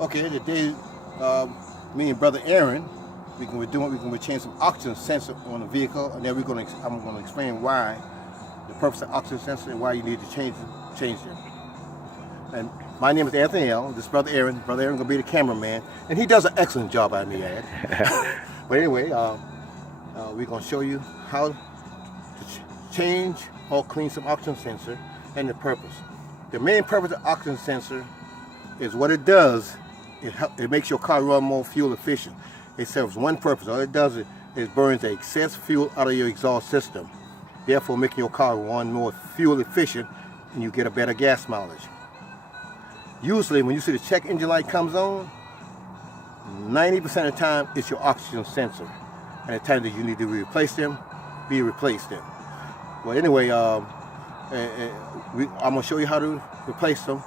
Okay, today, me and brother Aaron, we're changing some oxygen sensor on the vehicle, and then I'm gonna explain why the purpose of oxygen sensor and why you need to change them. And my name is Anthony L. This is brother Aaron. Brother Aaron gonna be the cameraman, and he does an excellent job, I may add. But anyway, we're gonna show you how to change or clean some oxygen sensor and the purpose. The main purpose of oxygen sensor is what it does. It makes your car run more fuel efficient. It serves one purpose. All it does is burns the excess fuel out of your exhaust system, therefore making your car run more fuel efficient and you get a better gas mileage. Usually when you see the check engine light comes on, 90% of the time it's your oxygen sensor, and the time that you need to replace them. Well, anyway, I'm going to show you how to replace them.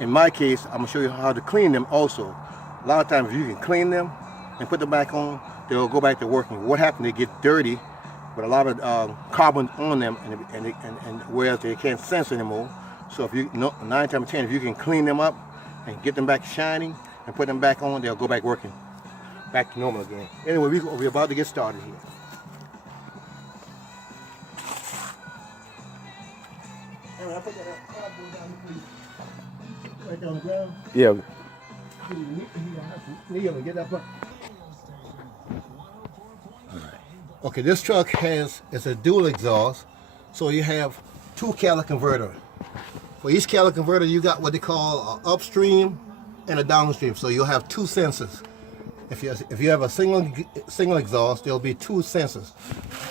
In my case, I'm going to show you how to clean them also. A lot of times if you can clean them and put them back on, they'll go back to working. What happens, they get dirty with a lot of carbon on them, and whereas they can't sense anymore. So if you, 9 times out of 10, if you can clean them up and get them back shining and put them back on, they'll go back working, back to normal again. Anyway, we're about to get started here. Anyway, I put that cardboard down here, please. Right down on the ground. Yeah. Get that butt. Okay, this truck is a dual exhaust, so you have 2 catalytic converters. For each catalytic converter, you got what they call an upstream and a downstream. So you'll have 2 sensors. If you have a single exhaust, there'll be 2 sensors,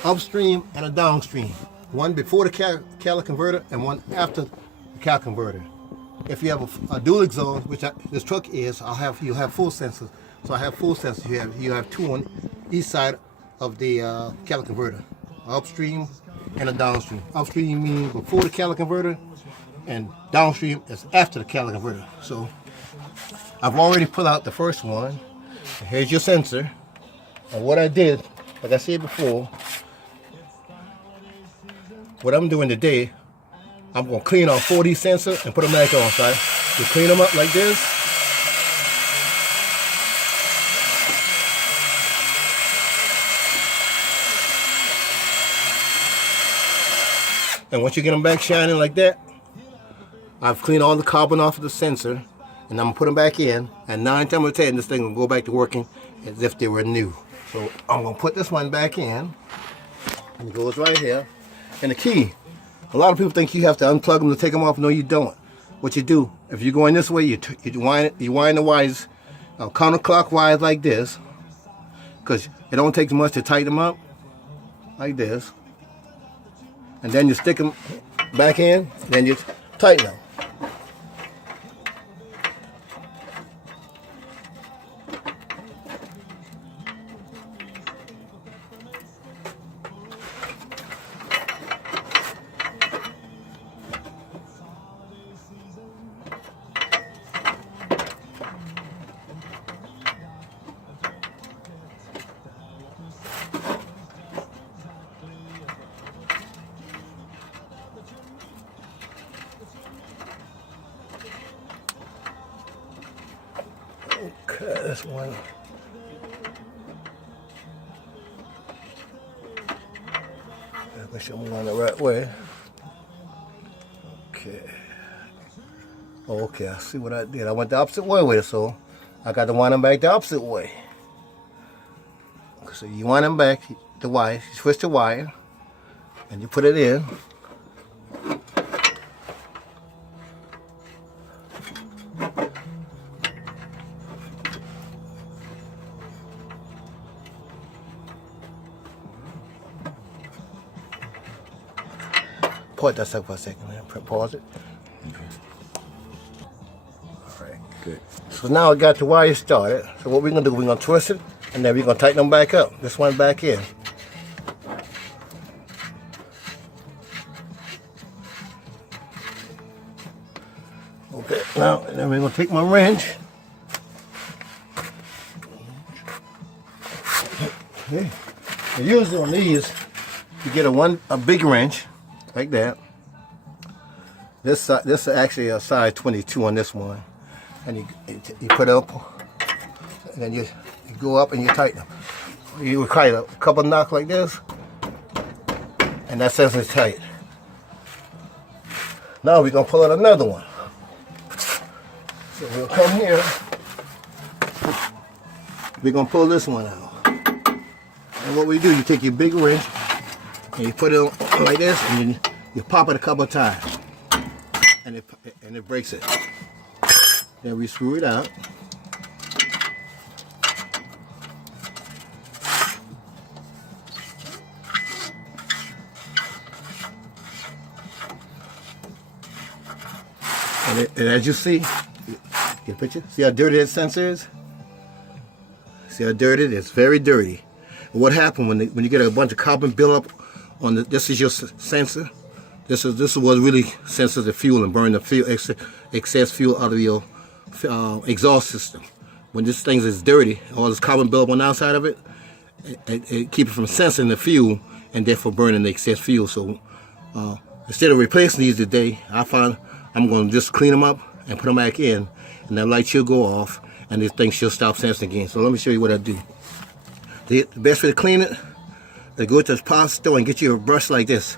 upstream and a downstream. One before the catalytic converter and one after the catalytic converter. If you have a dual exhaust, which this truck is, you'll have full sensors. So I have full sensors. You have 2 on each side of the catalytic converter, upstream and a downstream. Upstream means before the catalytic converter, and downstream is after the catalytic converter. So I've already pulled out the first one. Here's your sensor. And what I did, like I said before, what I'm doing today, I'm going to clean off 4 of these sensors and put them back on. So you clean them up like this. And once you get them back shining like that, I've cleaned all the carbon off of the sensor, and I'm going to put them back in, and 9 times out of 10, this thing will go back to working as if they were new. So I'm going to put this one back in, and it goes right here. And the key, a lot of people think you have to unplug them to take them off. No, you don't. What you do, if you're going this way, you wind the wires counterclockwise like this, because it don't take much to tighten them up, like this. And then you stick them back in, then you tighten them. Okay, this one. Make sure I'm going the right way. Okay. Okay, I see what I did. I went the opposite way, so I got to wind them back the opposite way. So you wind them back, the wire, you switch the wire, and you put it in. Pause that for a second. Pause it. All right, good. So now I got the wire started. So what we're gonna do, we're gonna twist it, and then we're gonna tighten them back up. This one back in. Okay, now and then we're gonna take my wrench. Okay. And usually on these, you get a big wrench. Like that. This is actually a size 22 on this one, and you put it up, and then you go up and you tighten them. You require a couple knocks like this, and that sensor is tight. Now we're gonna pull out another one. So we'll come here. We're gonna pull this one out. And what we do, you take your big wrench and you put it on like this, and you pop it a couple of times, and it breaks it. Then we screw it out. And as you see, get a picture? See how dirty that sensor is? See how dirty it is? It's very dirty. And what happened when you get a bunch of carbon buildup on this is your sensor. This is what really senses the fuel and burn the fuel, excess fuel out of your exhaust system. When this thing is dirty, all this carbon buildup on the outside of it, it keeps it from sensing the fuel and therefore burning the excess fuel. So instead of replacing these today, I find I'm going to just clean them up and put them back in, and that light should go off, and this thing should stop sensing again. So let me show you what I do. The best way to clean it is go to the power store and get you a brush like this.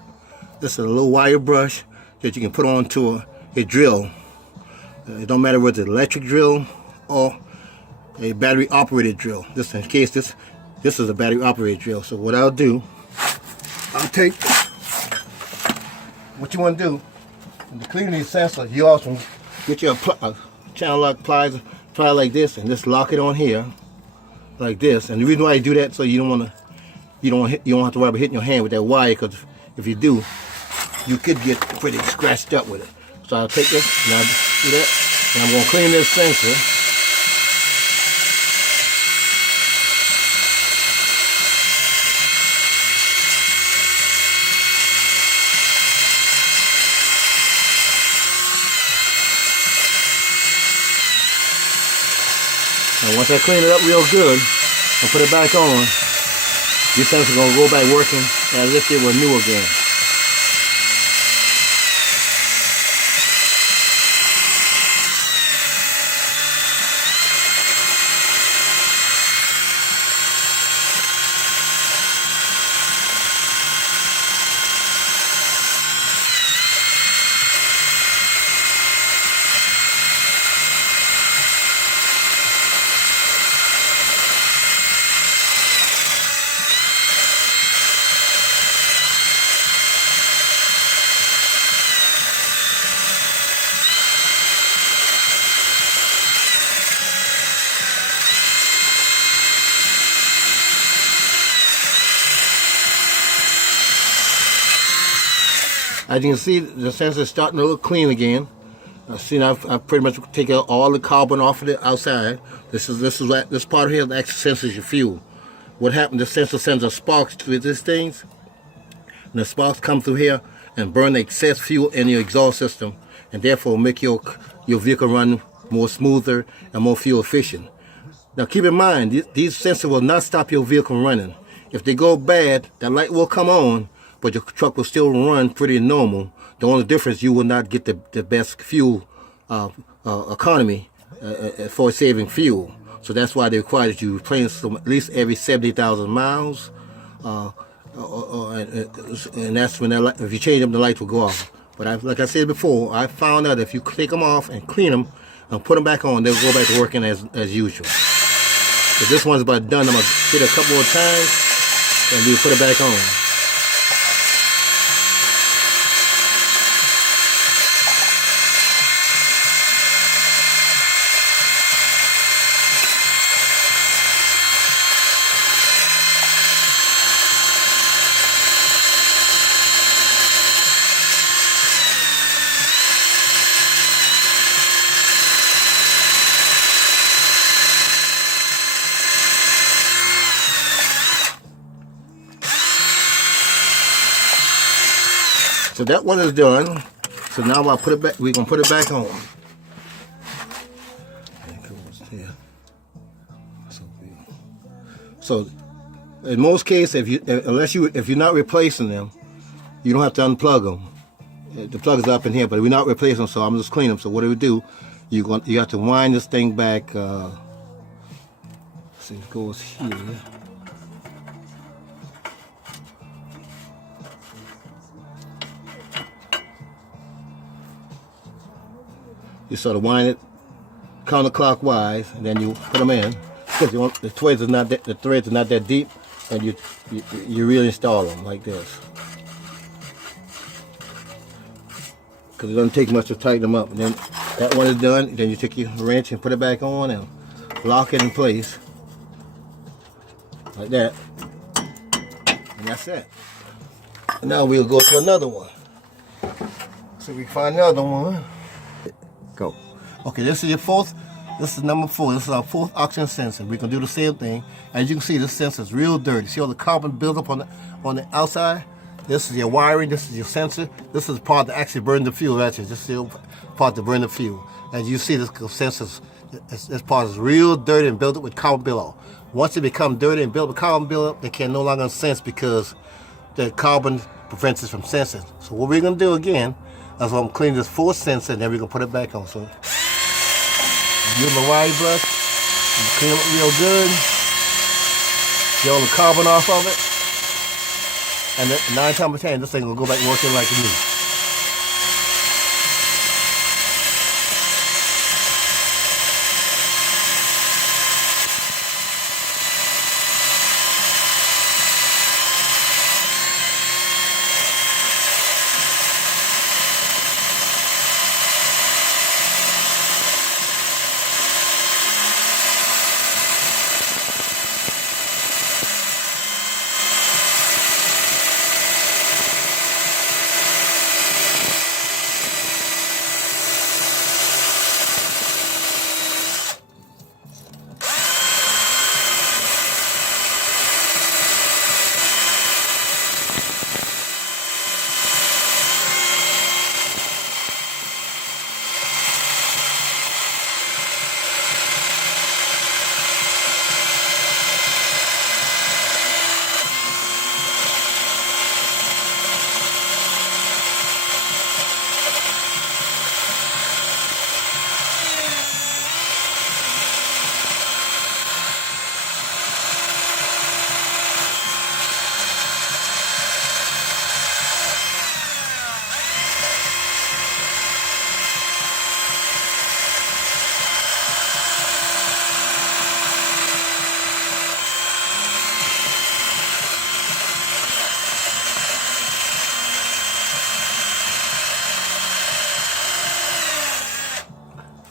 This is a little wire brush that you can put onto a drill. It don't matter whether it's an electric drill or a battery operated drill. This in case this is a battery operated drill. So what I'll do, I'll take what you want to do. To clean these sensors, you also get your channel lock pliers like this, and just lock it on here like this. And the reason why you do that, so you don't have to worry about hitting your hand with that wire, because if you do, you could get pretty scratched up with it. So I'll take this and I'll do that, and I'm going to clean this sensor. And once I clean it up real good and put it back on, these sensors are going to go back working as if they were new again. As you can see, the sensor is starting to look clean again. See, I've pretty much taken all the carbon off of the outside. This part of here that actually senses your fuel. What happened? The sensor sends a sparks to these things, and the sparks come through here and burn the excess fuel in your exhaust system, and therefore make your vehicle run more smoother and more fuel efficient. Now, keep in mind, these sensors will not stop your vehicle running. If they go bad, that light will come on, but your truck will still run pretty normal. The only difference, you will not get the best fuel economy for saving fuel. So that's why they require that you replace them at least every 70,000 miles. And that's when if you change them, the lights will go off. But like I said before, I found out if you take them off and clean them and put them back on, they'll go back to working as usual. So this one's about done. I'm going to hit it a couple more times and we'll put it back on. So that one is done. So now I'll put it back. We're gonna put it back on. So in most cases, if you're not replacing them, you don't have to unplug them. The plug is up in here, but we're not replacing them, so I'm just cleaning them. So what do we do? You have to wind this thing back. See, it goes here. You sort of wind it counterclockwise, and then you put them in. Because the threads are not that deep, and you really install them like this. Because it doesn't take much to tighten them up. And then that one is done. Then you take your wrench and put it back on and lock it in place like that. And that's it. And now we'll go to another one. So we find another one. Go. Okay, this is your fourth. This is number 4. This is our 4th oxygen sensor. We're gonna do the same thing. As you can see, this sensor is real dirty. See all the carbon buildup on the outside? This is your wiring. This is your sensor. This is the part that actually burns the fuel. Actually, this is the part that burns the fuel. As you see, this sensor, this part is real dirty and built up with carbon buildup. Once it becomes dirty and built with carbon buildup, they can no longer sense because the carbon prevents it from sensing. So what we're gonna do again, that's why I'm cleaning this 4th sensor, and then we're gonna put it back on. So use my wire brush and clean it real good. Get all the carbon off of it. And then 9 times out of 10, this thing will go back working like new.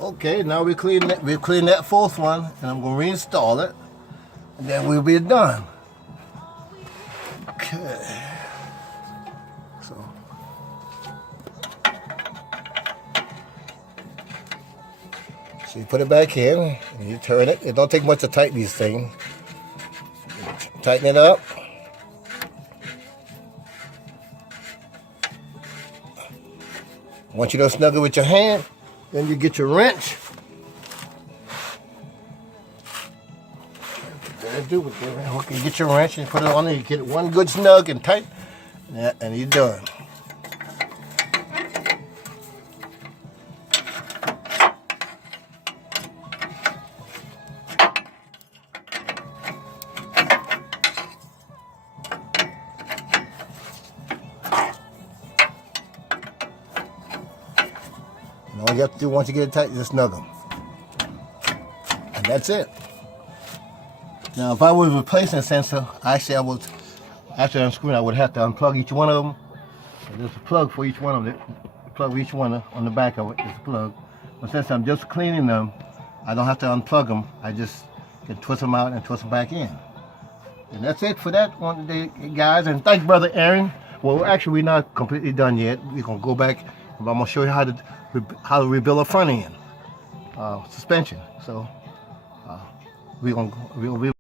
Okay, now we clean that 4th one, and I'm going to reinstall it, and then we'll be done. Okay. So you put it back in, and you turn it. It don't take much to tighten these things. Tighten it up. Once you don't snug it with your hand, then you get your wrench. Okay, get your wrench and put it on there. You get it one good snug and tight, and you're done. And all you have to do once you get it tight, just snug them. And that's it. Now, if I was replacing a sensor, after unscrewing, I would have to unplug each one of them. So there's a plug for each one of them. Plug each one on the back of it. There's a plug. But since I'm just cleaning them, I don't have to unplug them. I just can twist them out and twist them back in. And that's it for that one today, guys. And thanks, Brother Aaron. Well, actually, we're not completely done yet. We're gonna go back. I'm gonna show you how to rebuild a front end suspension. So we'll be